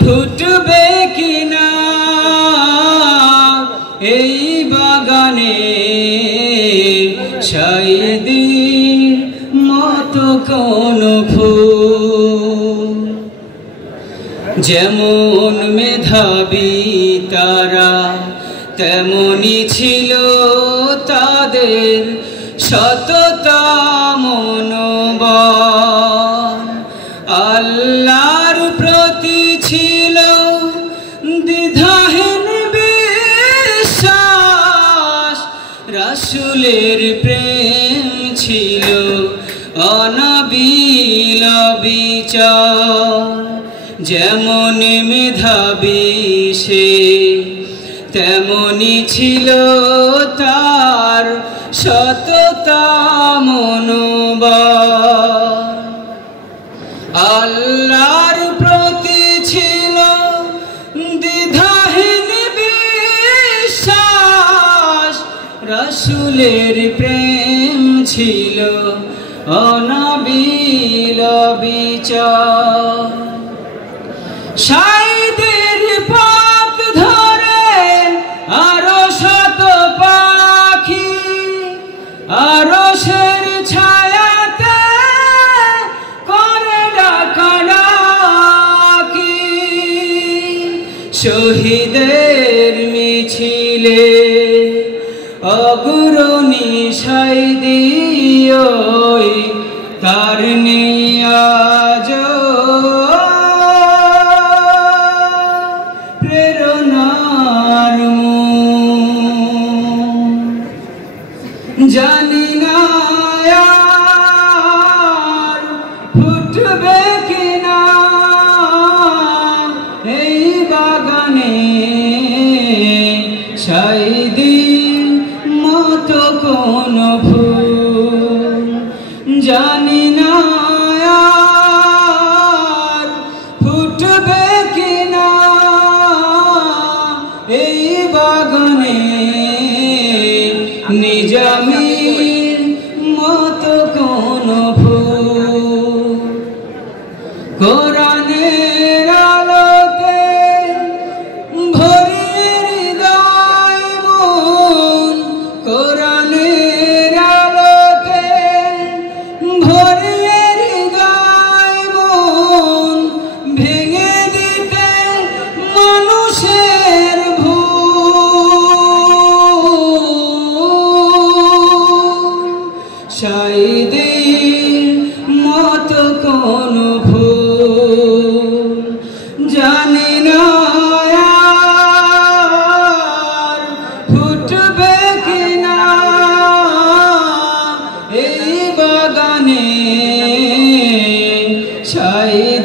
ফুটবে কিনা এই বাগানে সাঈদীর মতো কোন ফুল। যেমন মেধাবী তারা তেমনি ছিল তাদের সততা মনোবল। আল্লাহর প্রতি ছিল দ্বিধাহীন বিশ্বাস, রাসূলের প্রেম ছিল অনাবিল বিচার। যেমন মেধাবী সে তেমনি ছিল তার সততা মনোবল। আল্লাহর প্রতি ছিল দ্বিধাহীন বিশ্বাস, রাসূলের প্রেম ছিল অনাবিল বিচার। সাঈদীর পথ ধরে আরো শত পাখি আরশের ছায়াতে করে ডাকাডাকি। শহীদের মিছিলে অগ্রণী সাঈদী, তার নিয়াজ প্রেরণার। জানি না আর ফুটবে কিনা এই বাগানে সাঈদীর মতো কোন ফুল। জানি না আর ফুটবে কিনা এই বাগানে নিজামীর মতো কোন ফুল। কোরআনের আলোতে ভরিয়ে হৃদয় মন, কোরআনের আলোতে ভরিয়ে হৃদয় মন, ভেঙে দিতে মানুষের সাঈদীর মতো কোন ফুল। জানি না আর ফুটবে কিনা এই বাগানে সাঈদীর